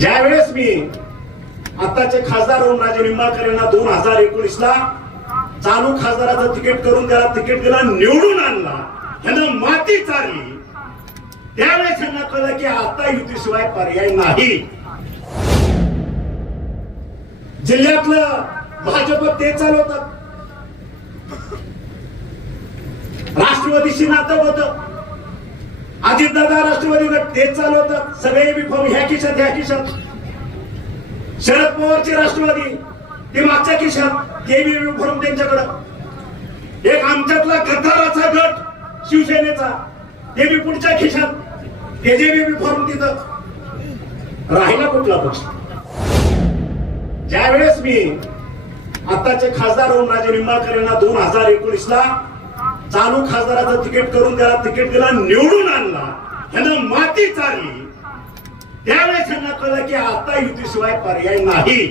ज्यावेळेस मी आताचे खासदार ओमराजे निंबाळकर यांना 2019 ला चालू खासदाराचं तिकीट करून त्याला तिकीट दिला, निवडून आणला, ह्यानं माती चारली, त्यावेळेस त्यांना कळलं की आता युतीशिवाय पर्याय नाही. जिल्ह्यातलं भाजप ते चालवतात, राष्ट्रवादीशी नातं होतं, अजितदादा राष्ट्रवादी गट तेच चालवतात, सगळे विफॉर्म ह्या खिशात ह्या खिशात, शरद पवारची राष्ट्रवादी ते मागच्या खिशात, ते बी विफॉर्म त्यांच्याकडं, एक आमच्यातला गद्दाराचा गट शिवसेनेचा ते बी पुढच्या खिशात, त्याचे बी विफॉर्म तिथं. राहिला कुठला पक्ष? ज्यावेळेस मी आताचे खासदार ओमराजे निंबाळकर यांना 2019 ला चालू खासदाराचं तिकीट करून त्याला तिकीट दिला, निवडून आणला, ह्यानं माती चारली, त्यावेळेस त्यांना कळलं की आता युतीशिवाय पर्याय नाही.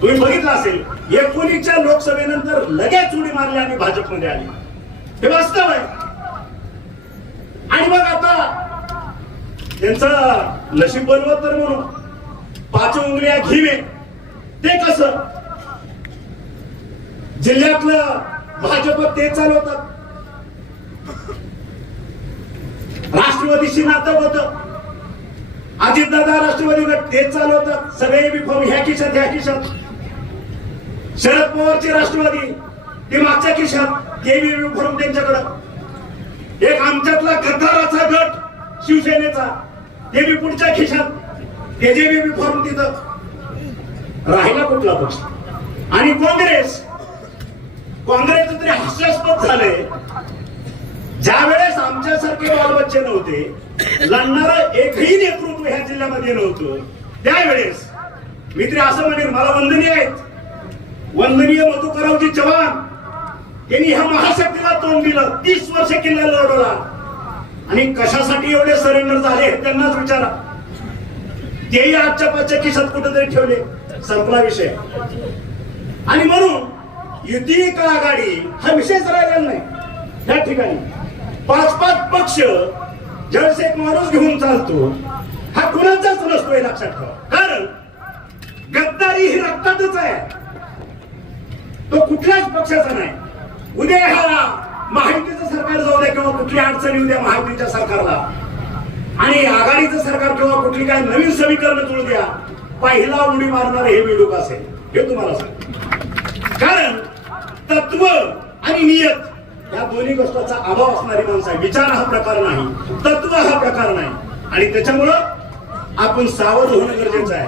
तुम्ही बघितलं असेल 19च्या लोकसभेनंतर लगेच उडी मारली आणि भाजपमध्ये आली, हे वास्तव आहे. आणि मग आता त्यांचं नशीब बनवत तर म्हणून 5 उंगल्या घिमे, ते कसं? जिल्ह्यातलं भाजप ते चालवतात, राष्ट्रवादीशी नातं होतं, अजितदादा राष्ट्रवादी गट तेच चालवतात, सगळे विफॉर्म ह्या खिशात ह्या खिशात, शरद पवारची राष्ट्रवादी ते मागच्या खिशात, ते बी विफॉर्म त्यांच्याकडं, एक आमच्यातला गद्दाराचा गट शिवसेनेचा ते बी पुढच्या खिशात, त्याचे बी विफॉर्म तिथं. राहिला कुठला पक्ष? आणि काँग्रेसचं तरी हास्यास्पद झालंय. ज्या वेळेस आमच्यासारखे बालबच्चे नव्हते, लढणारं एकही नेतृत्व ह्या जिल्ह्यामध्ये नव्हतं, त्यावेळेस मी तरी असं म्हणेन, मला वंदनीय आहेत, वंदनीय मधुकररावजी चव्हाण, त्यांनी ह्या महाशक्तीला तोंड दिलं, 30 वर्ष किल्ला लढवला. आणि कशासाठी एवढे सरेंडर झाले त्यांनाच विचारा, तेही आजच्या पाचच्या खिशात कुठेतरी ठेवले, संपला विषय. आणि म्हणून युती का आघाडी हा विषयच राहिलेला नाही. या ठिकाणी 5-5 पक्ष ज्यावेळेस एक माणूस घेऊन चालतो, हा कुणाचाच नसतो हे लक्षात ठेवा. कारण गद्दारी ही रक्तातच आहे, तो कुठल्याच पक्षाचा नाही. उद्या ह्या महायुतीचं सरकार जाऊ द्या किंवा कुठली अडचणी उद्या महायुतीच्या सरकारला, आणि आघाडीचं सरकार किंवा कुठली काय नवीन समीकरण जुळू द्या, पहिला उडी मारणार हे बेडूक असेल, हे तुम्हाला सांग. कारण तत्व आणि नियत या दोन्ही गोष्टीचा अभाव असणारी माणसं आहे. विचार हा प्रकार नाही, तत्व हा प्रकार नाही, आणि त्याच्यामुळं आपण सावध होणं गरजेचं आहे.